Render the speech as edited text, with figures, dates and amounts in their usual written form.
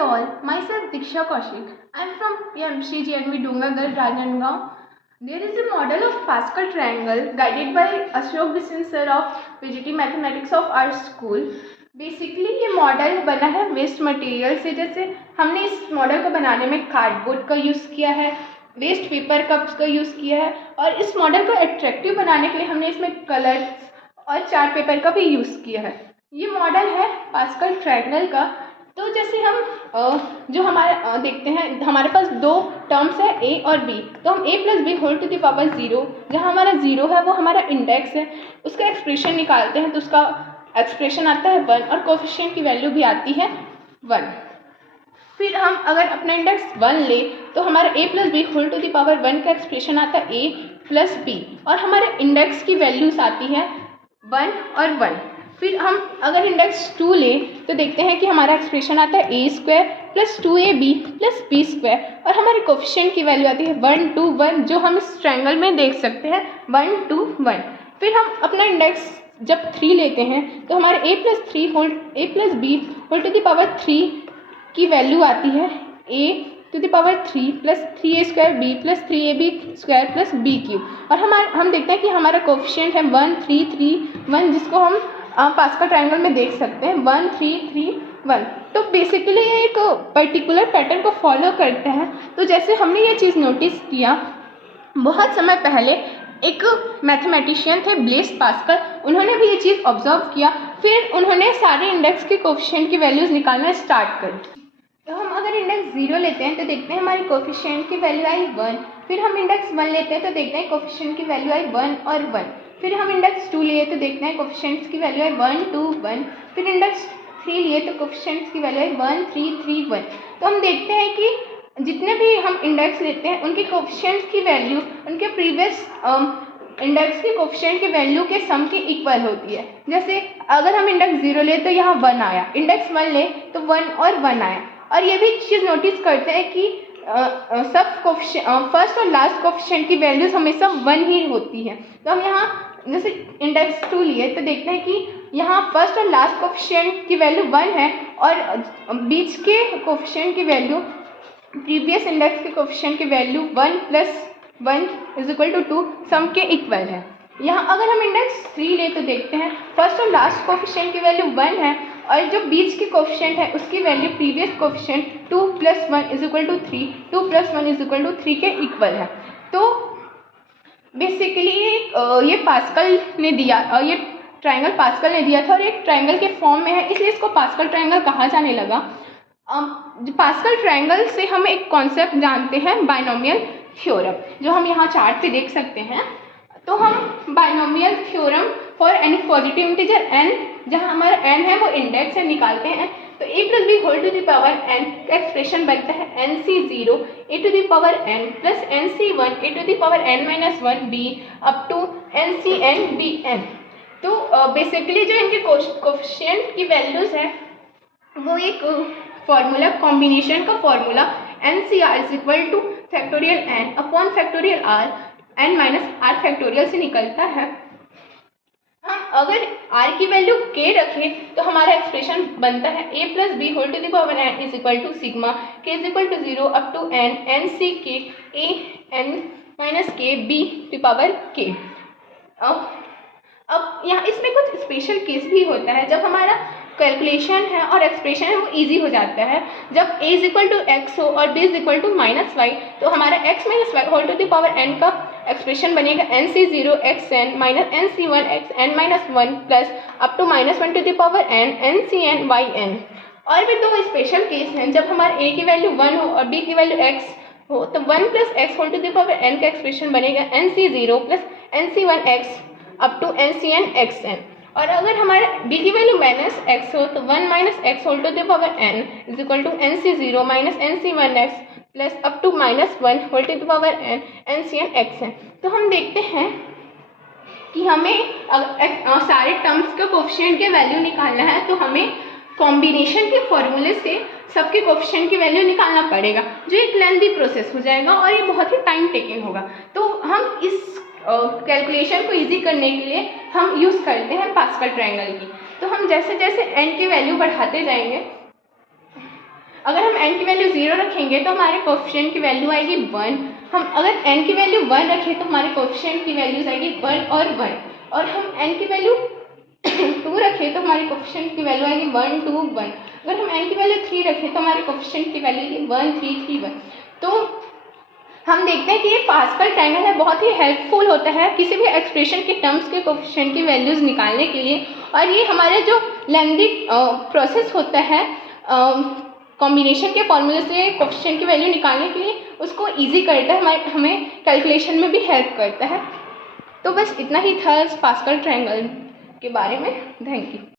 all, myself Diksha Kaushik. I am from PMC GNV Dungagar, Rajangaon. There is a model of Pascal triangle guided by Ashok Bisin sir of PGT Mathematics of our school. Basically ये model बना है waste material से। जैसे हमने इस model को बनाने में कार्डबोर्ड का यूज़ किया है, वेस्ट पेपर कप्स का यूज़ किया है, और इस मॉडल को अट्रैक्टिव बनाने के लिए हमने इसमें कलर्स और चार्ट पेपर का भी यूज़ किया है। ये मॉडल है पास्कल ट्रायंगल का। तो जैसे हम जो हमारे देखते हैं, हमारे पास दो टर्म्स है ए और बी। तो हम a plus b whole to the power 0, जहाँ हमारा 0 है वो हमारा इंडेक्स है, उसका एक्सप्रेशन निकालते हैं तो उसका एक्सप्रेशन आता है 1 और कोफिशिएंट की वैल्यू भी आती है 1। फिर हम अगर अपना इंडेक्स 1 ले तो हमारा a plus b whole to the power 1 का एक्सप्रेशन आता है a प्लस बी, और हमारे इंडेक्स की वैल्यूज आती है 1 और 1। फिर हम अगर इंडेक्स 2 ले तो देखते हैं कि हमारा एक्सप्रेशन आता है a square plus 2ab plus b square, और हमारे कोफिशिएंट की वैल्यू आती है 1 2 1, जो हम इस ट्रायंगल में देख सकते हैं 1 2 1। फिर हम अपना इंडेक्स जब 3 लेते हैं तो हमारे a plus b whole to the power 3 की वैल्यू आती है a to the power 3 plus 3a square b plus 3ab square plus b cube, और हम देखते हैं कि हमारा कोफिशिएंट है 1 3 3 1, जिसको हम पास्कल ट्रायंगल में देख सकते हैं 1 3 3 1। तो बेसिकली ये एक पर्टिकुलर पैटर्न को फॉलो करते हैं। तो जैसे हमने ये चीज़ नोटिस किया, बहुत समय पहले एक मैथमेटिशियन थे ब्लेस पास्कल, उन्होंने भी ये चीज़ ऑब्जर्व किया। फिर उन्होंने सारे इंडेक्स के कोफिशिएंट की वैल्यूज़ निकालना स्टार्ट कर। तो हम अगर इंडेक्स 0 लेते हैं तो देखते हैं हमारी कोफिशिएंट की वैल्यू आई 1। फिर हम इंडेक्स 1 लेते हैं तो देखते हैं कोफिशिएंट की वैल्यू आई 1 और 1। फिर हम इंडेक्स 2 लिए तो देखते हैं कोफिशिएंट्स की वैल्यू आई 1 2 1। फिर इंडेक्स 3 लिए तो कोफिशिएंट्स की वैल्यू आई 1 3 3 1। तो हम देखते हैं कि जितने भी हम इंडेक्स लेते हैं उनके कोफिशिएंट्स की वैल्यू उनके प्रीवियस इंडेक्स के कोफिशिएंट की वैल्यू के सम के इक्वल होती है। जैसे अगर हम इंडेक्स 0 ले तो यहाँ 1 आया, इंडेक्स 1 ले तो 1 और 1 आया। और ये भी चीज़ नोटिस करते हैं कि सब फर्स्ट और लास्ट कोफिशिएंट की वैल्यूज हमेशा 1 ही होती है। तो हम यहाँ जैसे इंडेक्स 2 लिए तो देखते हैं कि यहाँ फर्स्ट और लास्ट कोफिशिएंट की वैल्यू 1 है, और बीच के कोफिशिएंट की वैल्यू प्रीवियस इंडेक्स के कोफिशिएंट की value 1 plus 1 is equal to 2 sum के इक्वल है। यहाँ अगर हम इंडेक्स 3 ले तो देखते हैं फर्स्ट और लास्ट कोफिशिएंट की वैल्यू 1 है, और जो बीच की कोफिशिएंट है उसकी value previous coefficient 2 plus 1 is equal to 3, 2 plus 1 is equal to 3 के इक्वल है। तो बेसिकली ये पास्कल ने दिया, ये ट्रायंगल पास्कल ने दिया था और एक ट्रायंगल के फॉर्म में है, इसलिए इसको पास्कल ट्रायंगल कहा जाने लगा। पास्कल ट्रायंगल से हम एक कॉन्सेप्ट जानते हैं बाइनोमियल थ्योरम, जो हम यहाँ चार्ट पे देख सकते हैं। तो हम binomial theorem for any positive integer n, जहाँ हमारा n है वो इंडेक्स है, निकालते हैं। तो a plus b whole to the power n का एक्सप्रेशन बनता है nc0 a to the power n plus nc1 a to the power n minus 1 b up to ncn bn। तो बेसिकली जो इनके कोफिशिएंट की वैल्यूज है वो एक फॉर्मूला, कॉम्बिनेशन का formula ncr is equal to factorial n upon factorial r n minus r factorial से निकलता है। हम अगर r की वैल्यू k रखें तो हमारा एक्सप्रेशन बनता है a plus b whole to the power n is equal to sigma k is equal to 0 up to n c k a n minus k b to power k। अब यहाँ इसमें कुछ special case भी होता है, जब हमारा calculation है और एक्सप्रेशन है वो इजी हो जाता है। जब a is equal to x हो और b is equal to minus y, तो हमारा x minus y whole to the power n का एक्सप्रेशन बनेगा nc0 xn minus nc1 xn minus 1 plus up to minus 1 to the power n ncn yn। और भी दो special case हैं, जब हमारे a की वैल्यू 1 हो और b की वैल्यू x हो तो 1 plus x whole to the power n का एक्सप्रेशन बनेगा nc0 plus nc1 x up to ncn xn। और अगर हमारे b की वैल्यू माइनस x हो तो 1 minus x whole to the power n is equal to nc0 minus nc1 x plus up to minus 1 whole to the power n ncn xn। तो हम देखते हैं कि हमें सारे टर्म्स के कोफिशिएंट के वैल्यू निकालना है, तो हमें कॉम्बिनेशन के फॉर्मूले से सबके कोफिशिएंट की वैल्यू निकालना पड़ेगा, जो एक लेंथी प्रोसेस हो जाएगा और ये बहुत ही टाइम टेकिंग होगा। तो हम इस कैलकुलेशन को इजी करने के लिए हम यूज़ करते हैं पास्कल ट्रायंगल की। तो हम जैसे जैसे n की वैल्यू बढ़ाते जाएंगे, अगर हम n की वैल्यू 0 रखेंगे तो हमारे कोफिशिएंट की वैल्यू आएगी 1। हम अगर n की वैल्यू 1 रखें तो हमारे कोफिशिएंट की वैल्यूज आएगी 1 और 1। और हम n की वैल्यू 2 रखें तो हमारी कोफिशिएंट की वैल्यू आएगी 1 2 1। अगर हम n की वैल्यू 3 रखें तो हमारे कोफिशिएंट की वैल्यू आएगी 1 3 3 1। तो हम देखते हैं कि ये पास्कल ट्रायंगल है बहुत ही हेल्पफुल होता है किसी भी एक्सप्रेशन के टर्म्स के कोफिशिएंट की वैल्यूज़ निकालने के लिए। और ये हमारे जो लेंथी प्रोसेस होता है कॉम्बिनेशन के फॉर्मूले से कोफिशिएंट की वैल्यू निकालने के लिए उसको इजी करता है, हमें कैलकुलेशन में भी हेल्प करता है। तो बस इतना ही था पास्कल ट्रायंगल के बारे में। Thank you.